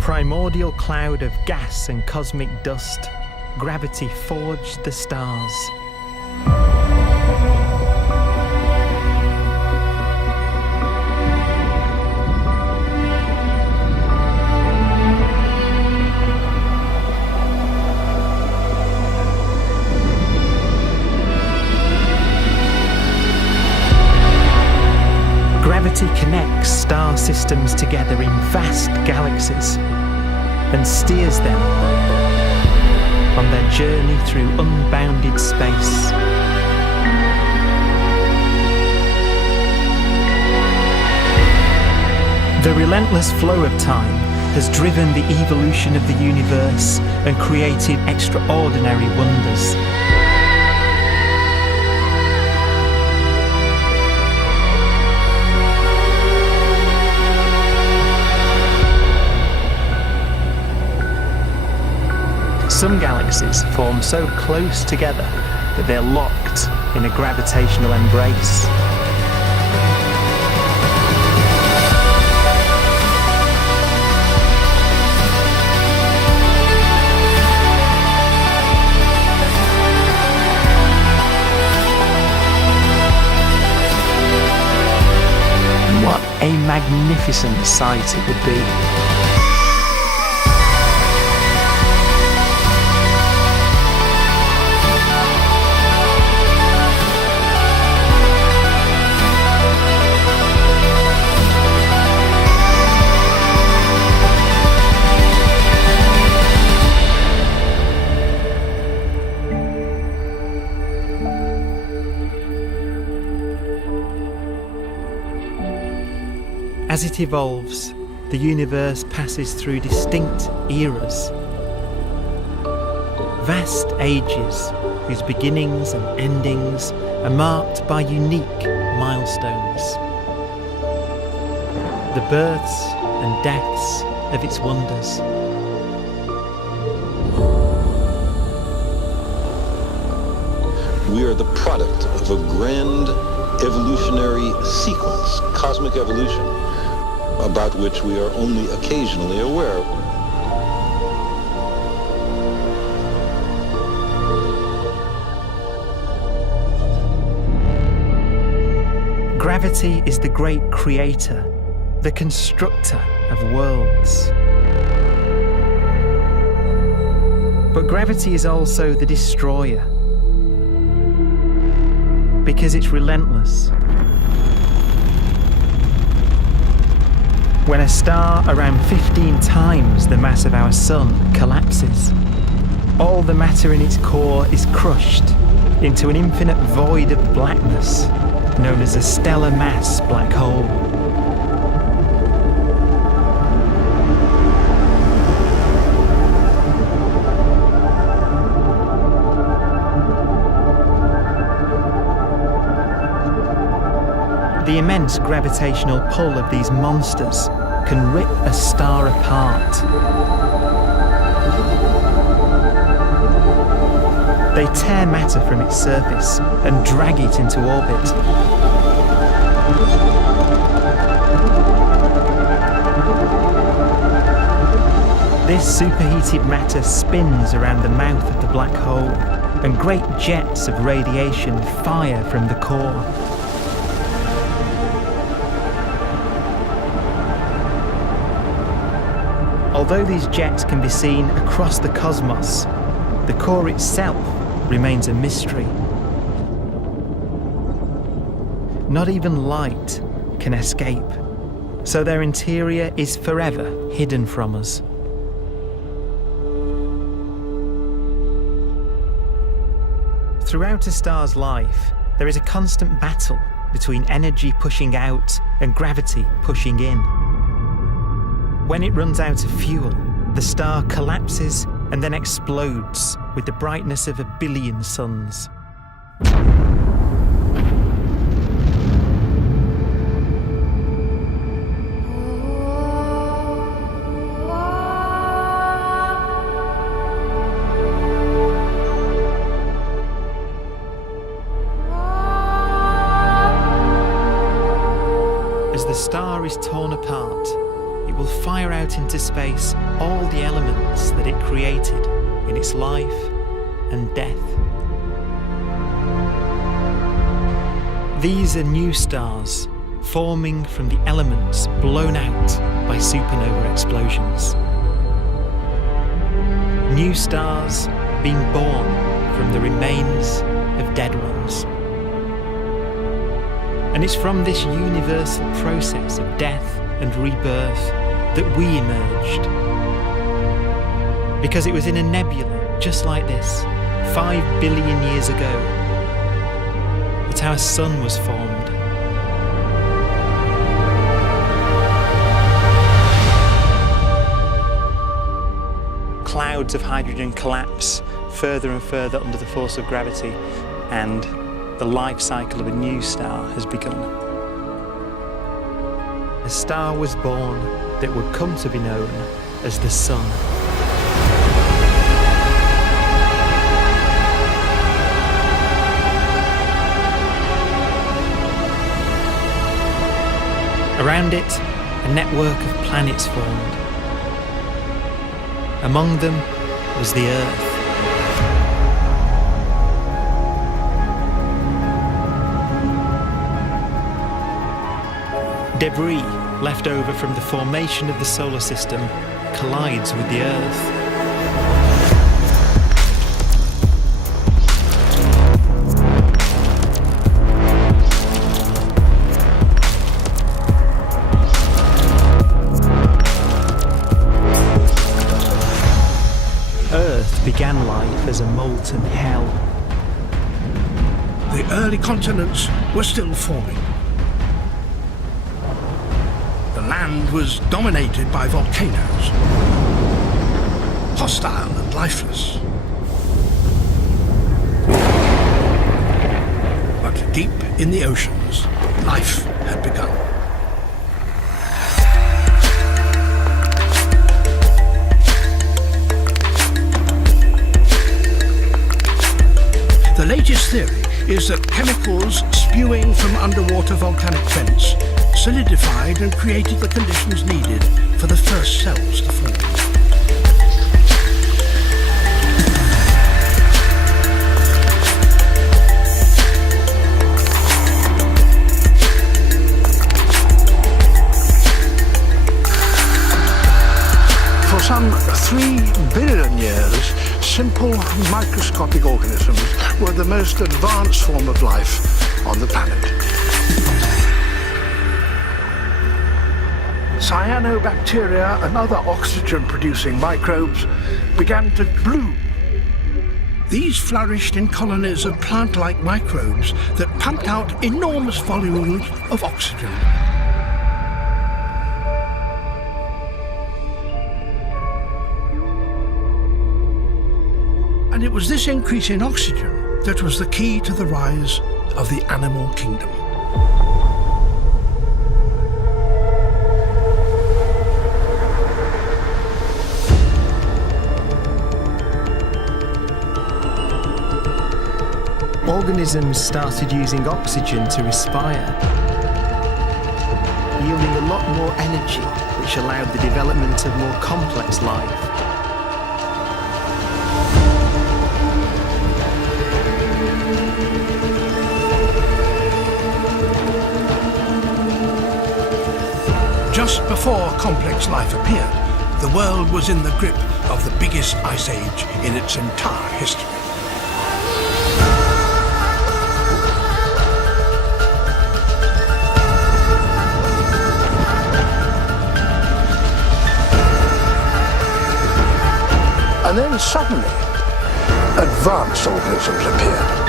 primordial cloud of gas and cosmic dust, gravity forged the stars. Gravity connects star systems together in vast galaxies and steers them on their journey through unbounded space. The relentless flow of time has driven the evolution of the universe and created extraordinary wonders. Some galaxies form so close together that they're locked in a gravitational embrace. What a magnificent sight it would be. As it evolves, the universe passes through distinct eras. Vast ages whose beginnings and endings are marked by unique milestones. The births and deaths of its wonders. We are the product of a grand evolutionary sequence, cosmic evolution, about which we are only occasionally aware. Gravity is the great creator, the constructor of worlds. But gravity is also the destroyer, because it's relentless. When a star around 15 times the mass of our Sun collapses, all the matter in its core is crushed into an infinite void of blackness known as a stellar mass black hole. The immense gravitational pull of these monsters can rip a star apart. They tear matter from its surface and drag it into orbit. This superheated matter spins around the mouth of the black hole, and great jets of radiation fire from the core. Although these jets can be seen across the cosmos, the core itself remains a mystery. Not even light can escape, so their interior is forever hidden from us. Throughout a star's life, there is a constant battle between energy pushing out and gravity pushing in. When it runs out of fuel, the star collapses and then explodes with the brightness of 1 billion suns. As the star is torn apart, it will fire out out into space all the elements that it created in its life and death. These are new stars forming from the elements blown out by supernova explosions. New stars being born from the remains of dead ones. And it's from this universal process of death and rebirth that we emerged. Because it was in a nebula just like this, 5 billion years ago, that our sun was formed. Clouds of hydrogen collapse further and further under the force of gravity, and the life cycle of a new star has begun. A star was born that would come to be known as the Sun. Around it, a network of planets formed. Among them was the Earth. Debris left over from the formation of the solar system collides with the Earth. Earth began life as a molten hell. The early continents were still forming. The land was dominated by volcanoes, hostile and lifeless. But deep in the oceans, life had begun. The latest theory is that chemicals spewing from underwater volcanic vents solidified and created the conditions needed for the first cells to form. For some 3 billion years, simple microscopic organisms were the most advanced form of life on the planet. Cyanobacteria and other oxygen-producing microbes began to bloom. These flourished in colonies of plant-like microbes that pumped out enormous volumes of oxygen. And it was this increase in oxygen that was the key to the rise of the animal kingdom. Organisms started using oxygen to respire, yielding a lot more energy, which allowed the development of more complex life. Just before complex life appeared, the world was in the grip of the biggest ice age in its entire history. And then suddenly, advanced organisms appeared.